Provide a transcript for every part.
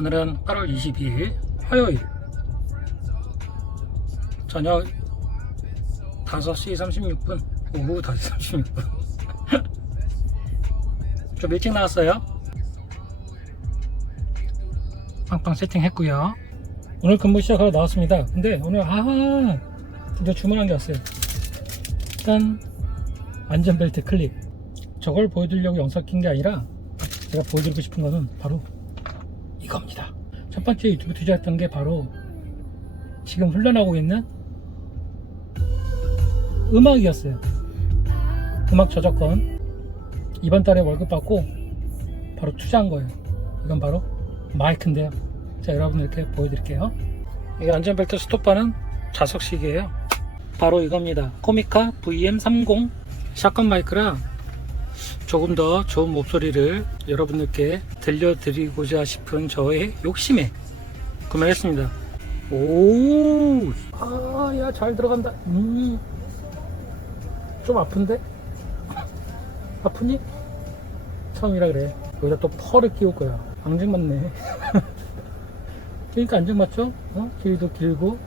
오늘은 8월 22일 화요일. 저녁 5시 36분 오후 5시 36분. 좀 일찍 나왔어요? 빵빵 세팅했고요. 오늘 근무 시작하러 나왔습니다. 근데 오늘 아 드디어 주문한 게 왔어요. 일단 안전벨트 클립 저걸 보여드리려고 영상 낀 게 아니라 제가 보여드리고 싶은 거는 바로 이겁니다. 첫 번째 유튜브 투자했던 게 바로 지금 훈련하고 있는 음악이었어요. 음악 저작권 이번 달에 월급 받고 바로 투자한 거예요. 이건 바로 마이크인데요. 자 여러분 이렇게 보여드릴게요. 이 안전벨트 스톱바는 자석식이에요. 바로 이겁니다. 코미카 VM30 샷건 마이크라 조금 더 좋은 목소리를 여러분들께 들려드리고자 싶은 저의 욕심에 구매했습니다. 오, 아, 야, 잘 들어간다. 음, 좀 아픈데? 아프니? 처음이라 그래. 여기다 또 펄을 끼울 거야. 앙증 맞네. 그러니까 안증 맞죠? 어? 길도 길고.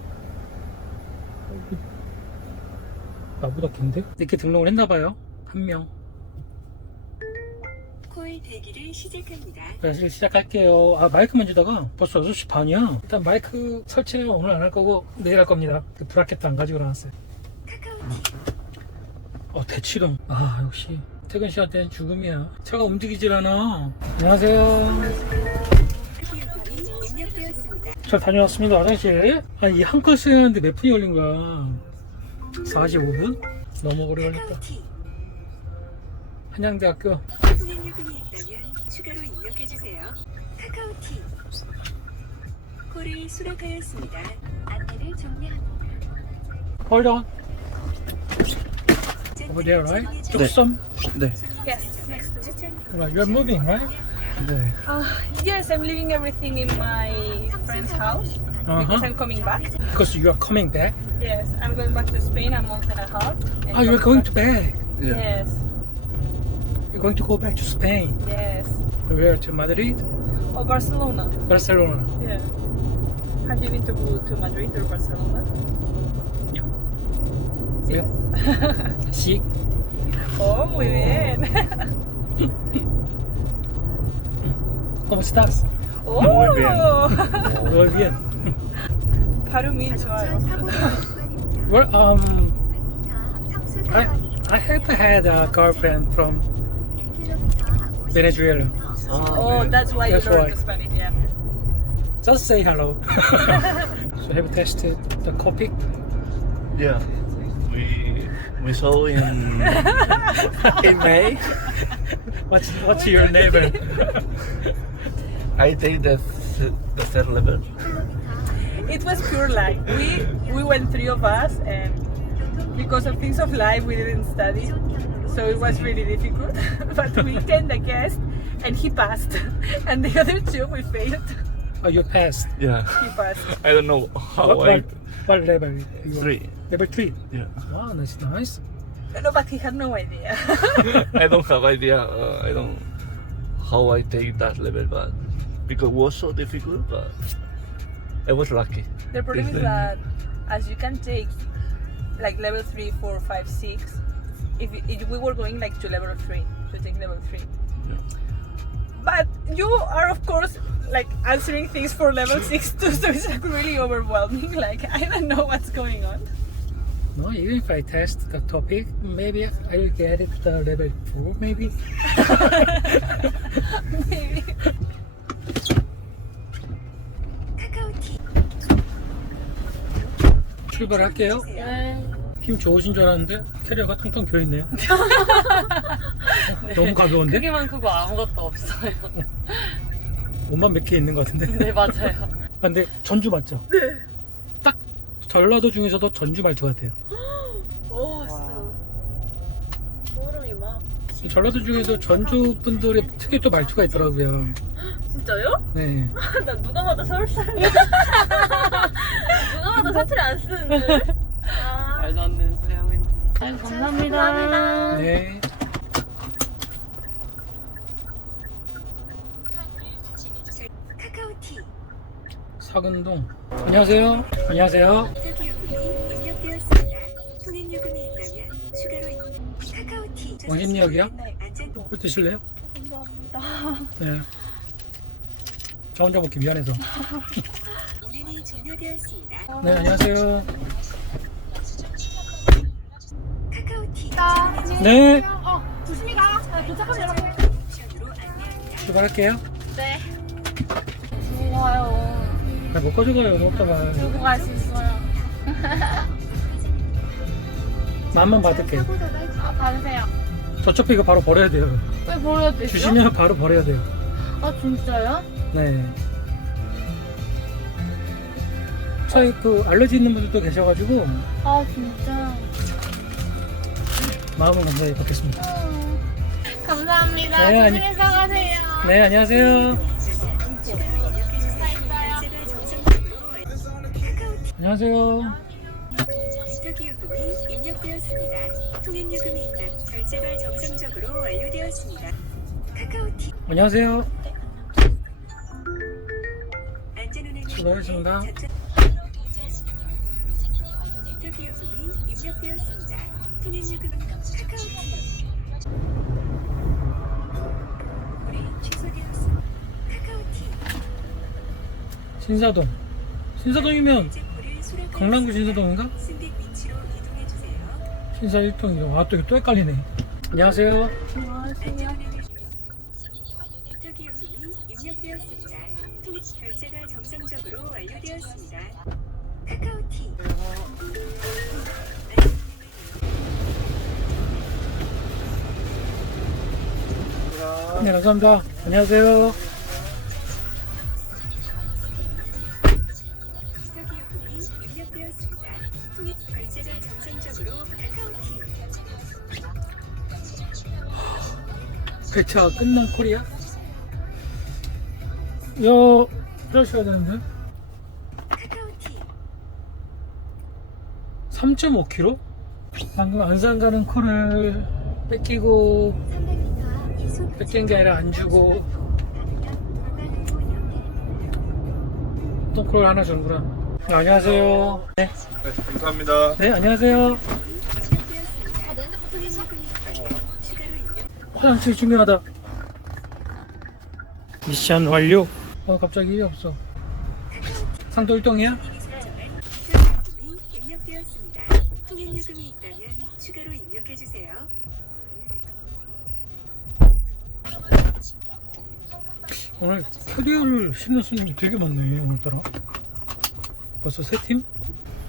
나보다 긴데? 이렇게 등록을 했나봐요. 한 명. 콜 대기를 시작합니다. 그래서 시작할게요. 아, 마이크 만지다가 벌써 6시 반이야. 일단 마이크 설치는 오늘 안 할 거고 내일 할 겁니다. 그 브라켓도 안 가지고 나왔어요. 어, 대치동. 아, 역시. 퇴근 시간 때는 죽음이야. 차가 움직이질 않아. 안녕하세요. 잘 다녀왔습니다, 화장실. 아, 이한컷 쓰는데 몇 분이 걸린 거야? 45분? 너무 오래 걸렸다. 한양대학교. 통행 요금이 있다면 추가로 입력해 주세요. 카카오티 콜을 수락하였습니다. 안내를 종료합니다. Hold on. Over there, right? 네. some. 네. Yes. Right, you're moving, right? 네. Uh, yes, I'm leaving everything in my friend's house because Uh-huh. I'm coming back. Because you are coming back. Yes, I'm going back to Spain a month and a half. and Ah, you're coming going to back. Yeah. Yes, You're going to go back to Spain. yes. Where to Madrid? Oh, Barcelona. Barcelona. Yeah. Have you been to to Madrid or Barcelona? Yeah. Yes. Sí. Oh, muy bien. ¿Cómo estás? oh, Muy bien. Muy bien. 발음이 좋아요. Well, um, I I have had a girlfriend from Venezuela. Ah, oh, that's why That's you learned right. Spanish, yeah. Just say hello. so have you tested the coffee? Yeah. We we saw in in May. What's what's your neighbor? I take the th- the third level. It was pure life. We we went three of us, and because of things of life, we didn't study, so it was really difficult. but we attended the guest, and he passed, and the other two we failed. Oh, you passed. Yeah. He passed. I don't know how What, I what, what level? You are? three. Level three. Yeah. Wow, that's nice. No, but he had no idea. I don't have idea. Uh, I don't how I take that level, but because it was so difficult, but I was lucky. the problem is that as you can take like level three, four, five, six If, if we were going like to level three to take level three, Yeah. but you are of course like answering things for level 6 too so it's like really overwhelming like i don't know what's going on No, even if I test the topic, maybe I will get it the level four, maybe. maybe 카카오티 출발할게요. 힘 좋으신 줄 알았는데 캐리어가 텅텅 비어 있네요. 너무 가벼운데? 크기만 크고 아무것도 없어요. 옷만 몇 개 있는 것 같은데. 네, 맞아요. 아, 근데 전주 맞죠? 네. 딱 전라도 중에서도 전주 말투 같아요. 오 진짜 소름이 막 전라도 중에도 전주 분들의 특유의 또 말투가 있더라고요. 진짜요? 네. 나 누가 봐도 서울 사람이야 누가 봐도 사투리 안 쓰는데 아, 말도 안 되는 소리 하고 있네. 아유, 감사합니다. 네. 카카오티 카카오티 사근동. 안녕하세요. 안녕하세요. 원심역이요? 안전 뭐 드실래요? 감사합니다. 네. 저 혼자 먹기 미안해서. 네, 안녕하세요. 카카오티 네, 어, 조심히 가. 아, 도착하면 연락. 출발할게요. 네. 좋아요. 아, 못 가져가요, 먹다가. 들고 갈 수 있어요. 맘만 받을게요. 아, 받으세요. 저쪽 이거 바로 버려야 돼요. 왜 버려야 되죠? 주시면 바로 버려야 돼요. 아, 진짜요? 네. 저희 그 알러지 있는 분들도 계셔가지고 아, 진짜. 마음은 감사히 받겠습니다. 음. 감사합니다. 네, 아니- 조심해서 가세요. 네, 안녕하세요. 안녕하세요. 인터뷰 요금이 입력되었습니다. 통행 요금이 있다. 결제가 정상적으로 완료되었습니다. 카카오티 안녕하세요. 안전운행 수고하셨습니다. 인터뷰 요금이 입력되었습니다. 신사동. 신사동이면. 강남구 신사동인가? 신사 1동이요. 아, 또 이거 또 헷갈리네. 안녕하세요. 안녕하세요. 결제가 정상적으로 완료되었습니다. 카카오티 네, 감사합니다. 안녕하세요. 배차가 끝난 코리아? 여, 이러셔야 되는데. 카카오티 3.5km? 방금 안산 가는 코를 뺏기고 300m 이속 뺏긴 게 아니라 안 주고 똥콜 하나 주는구나. 네, 안녕하세요. 네, 네, 감사합니다. 네, 안녕하세요. 화장실 중요하다. 미션 완료. 어, 갑자기 일이 없어. 상도 1동이야? 요금이 입력되었습니다. 통행 요금이 있다면 추가로 입력해 주세요. 오늘 캐리어를 싣는 손님이 되게 많네, 오늘따라. 벌써 세 팀?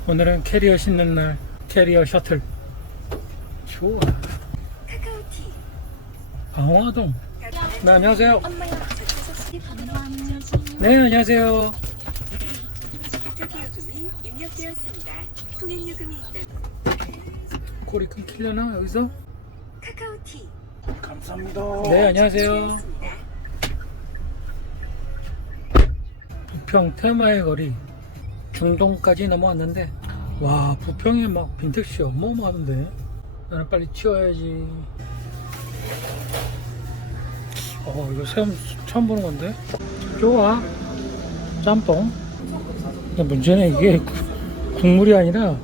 오늘은 캐리어 싣는 날, 캐리어 셔틀. 좋아. 방화동. 네, 안녕하세요. 네, 안녕하세요. 입력되었습니다. 통행 요금이 있다. 꼬리 끊기려나, 여기서? 카카오티 네, 안녕하세요. 부평 테마의 거리. 중동까지 넘어왔는데, 와, 부평에 막 빈택시 어마어마하던데. 나는 빨리 치워야지. 어, 이거 새우 처음 보는 건데. 좋아. 짬뽕. 근데 문제는 이게 구- 국물이 아니라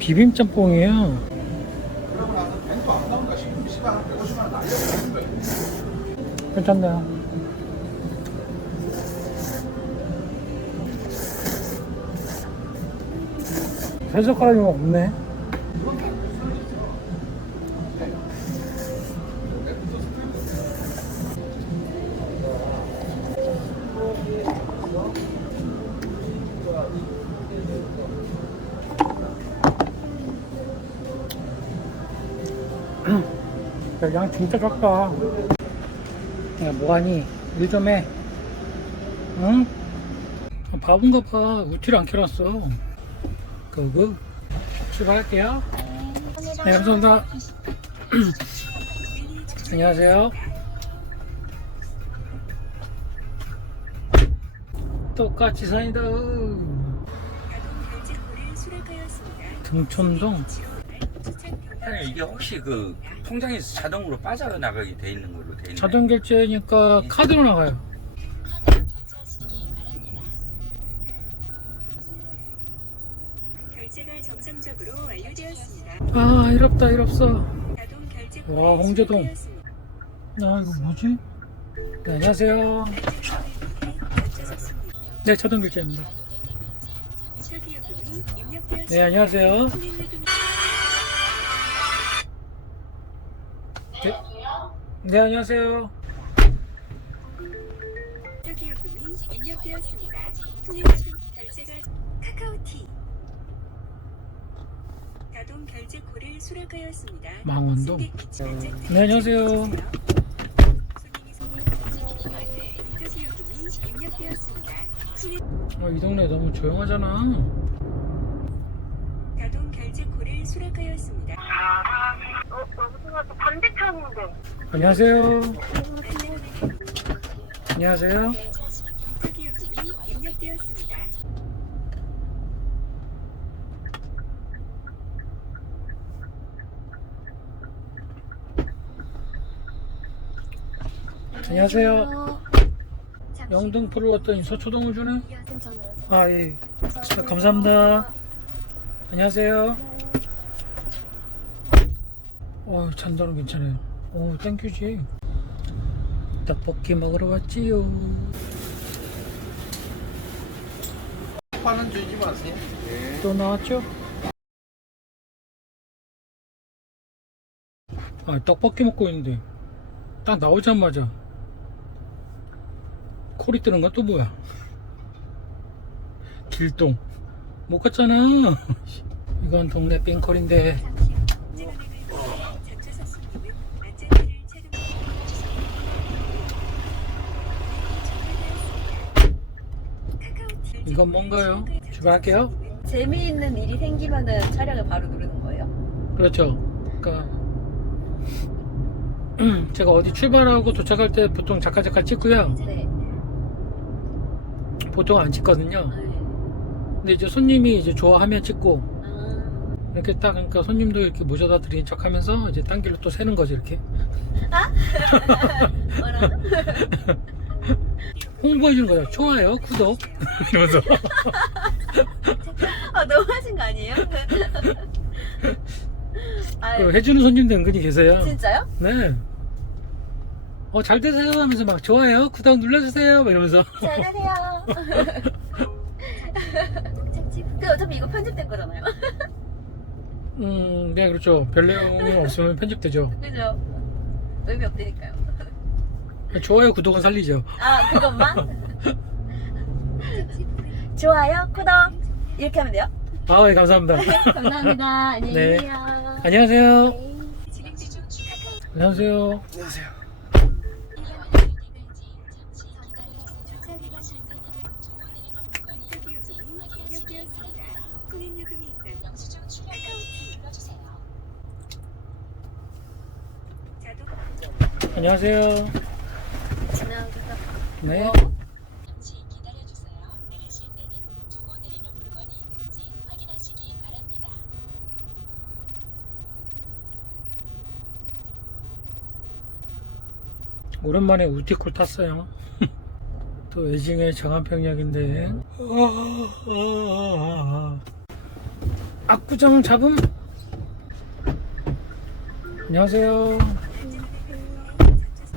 비빔 짬뽕이에요. 괜찮다. 세 젓가락이 없네. 진짜 작다. 야, 뭐하니? 일 좀 해. 응? 아, 바본가 봐. 우티를 안 켜놨어. 그거 출발할게요. 네, 감사합니다. 안녕하세요. 똑같이 사이다. 등촌동. 사장님 이게 혹시 그 통장에서 자동으로 빠져나가게 돼 있는 걸로 돼 있네. 자동 결제니까 예. 카드로 나가요. 아, 이럽다, 이럽어. 와, 홍제동. 나아 이거 뭐지? 네, 안녕하세요. 네 자동 결제입니다. 네 안녕하세요. 네, 네 안녕하세요 인터뷰 요금이 입력되었습니다. 통행 요금 결제가 카카오티 자동 결제 코를 수락하였습니다. 망원동 네 안녕하세요 인터뷰 입력되었습니다. 아, 이 동네 너무 조용하잖아 자동 결제 코를 수락하였습니다. 안녕하세요. 안녕하세요. 인터뷰 요금이 입력되었습니다. 안녕하세요. 영등포를 왔더니 서초동을 주네 괜찮아요. 아 예 감사합니다. 안녕하세요 어 잔도는 괜찮아요. 오 땡큐지. 떡볶이 먹으러 왔지요. 파는 주지 마세요. 또 나왔죠? 아 떡볶이 먹고 있는데 딱 나오자마자 콜이 뜨는 건 또 뭐야? 길동. 못 갔잖아. 이건 동네 빙콜인데 자차사 손님은 안전띠를 착용. 카카오티 이건 뭔가요? 출발할게요 재미있는 일이 생기면은 차량을 바로 누르는 거예요? 그렇죠 그러니까 제가 어디 출발하고 도착할 때 보통 잠깐 잠깐 찍고요 네. 보통 안 찍거든요 네. 근데 이제 손님이 이제 좋아하면 찍고 아, 이렇게 딱 그러니까 손님도 이렇게 모셔다 드리는 척 하면서 이제 딴 길로 또 새는 거지 이렇게 뭐라? 홍보해 주는 거죠 좋아요 구독 이러면서 아, 너무 하신 거 아니에요? 아, 그 해주는 손님도 은근히 계세요 진짜요? 네. 어, 잘 되세요 하면서 막 좋아요 구독 눌러주세요 막 이러면서 잘 되세요. 근데 어차피 이거 편집될 거잖아요. 음, 네 그렇죠 별 내용이 없으면 편집되죠 그죠? 의미 없으니까요. 좋아요 구독은 살리죠 아, 그것만? 좋아요, 구독. 이렇게 하면 돼요? 아 예, 감사합니다 감사합니다. 안녕히 네. 계세요. 안녕하세요 카카오 안녕하세요 안녕하세요 안녕하세요. 네. 오랜만에 우티콜 탔어요. 또 애징의 정한평역인데. 압구정 잡음? 안녕하세요.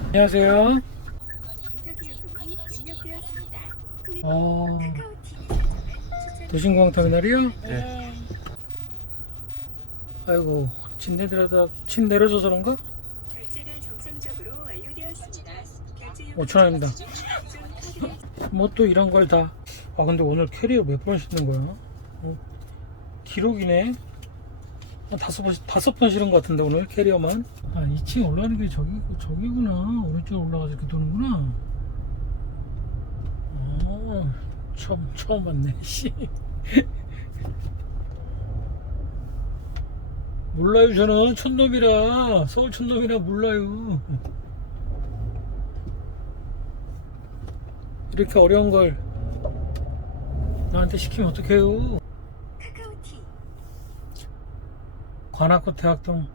안녕하세요 어, 추천 도심공항터미널이요? 네. 아이고 침 내려다 침 내려줘서 그런가? 결제가 정상적으로 완료되었습니다. 결제 요금 5천 원입니다 기존 카드를 뭐또 이런 걸 다. 아 근데 오늘 캐리어 몇 번 싣는 거야? 어, 기록이네. 한 다섯 번 다섯 번 실은 것 같은데 오늘 캐리어만. 아 2층 올라가는 게 저기 저기구나. 오른쪽 올라가서 이렇게 도는구나. 아 처음 처음 봤네. 씨. 몰라요 저는 촌놈이라 서울 촌놈이라 몰라요. 이렇게 어려운 걸 나한테 시키면 어떡해요 관악구 대학동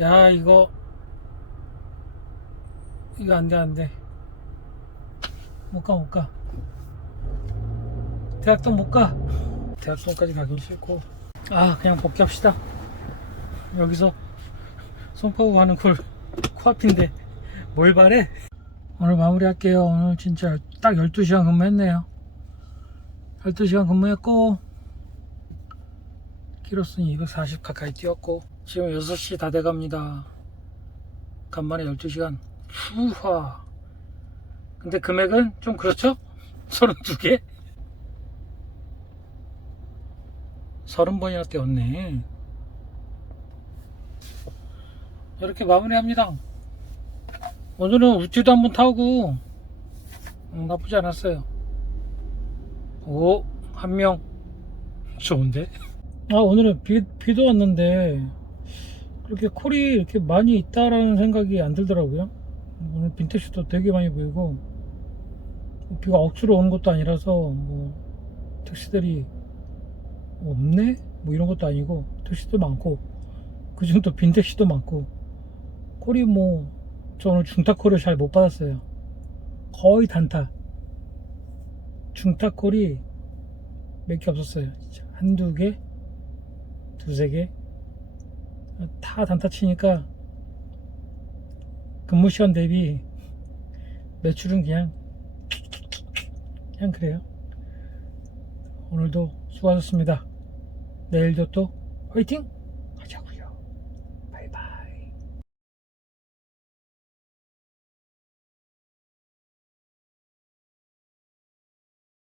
야 이거 이거 안 돼 안 돼 못 가 못 가. 대학동 못 가. 대학교까지 가긴 싫고. 아 그냥 복귀합시다. 여기서 송파구 가는 콜 코앞인데 뭘 바래? 오늘 마무리할게요. 오늘 진짜 딱 12시간 근무했네요. 12시간 근무했고 키로수는 240 가까이 뛰었고 지금 6시 다 돼갑니다. 간만에 12시간. 후하 근데 금액은 좀 그렇죠? 32개? 30번이나 뛰었네. 이렇게 마무리합니다. 오늘은 우찌도 한번 타고 음, 나쁘지 않았어요. 오 한 명. 좋은데? 아 오늘은 비, 비도 왔는데 그렇게 콜이 이렇게 많이 있다라는 생각이 안 들더라고요. 오늘 빈택시도 되게 많이 보이고 비가 억지로 오는 것도 아니라서 뭐 택시들이 없네? 뭐 이런 것도 아니고 택시도 많고 그중 또 빈 택시도 많고 콜이 뭐 저 오늘 중타 콜을 잘 못 받았어요. 거의 단타. 중타 콜이 몇 개 없었어요. 한두 개? 두세 개 다 단타 치니까 근무 시간 대비 매출은 그냥 그냥 그래요 오늘도 수고하셨습니다 내일도 또 화이팅!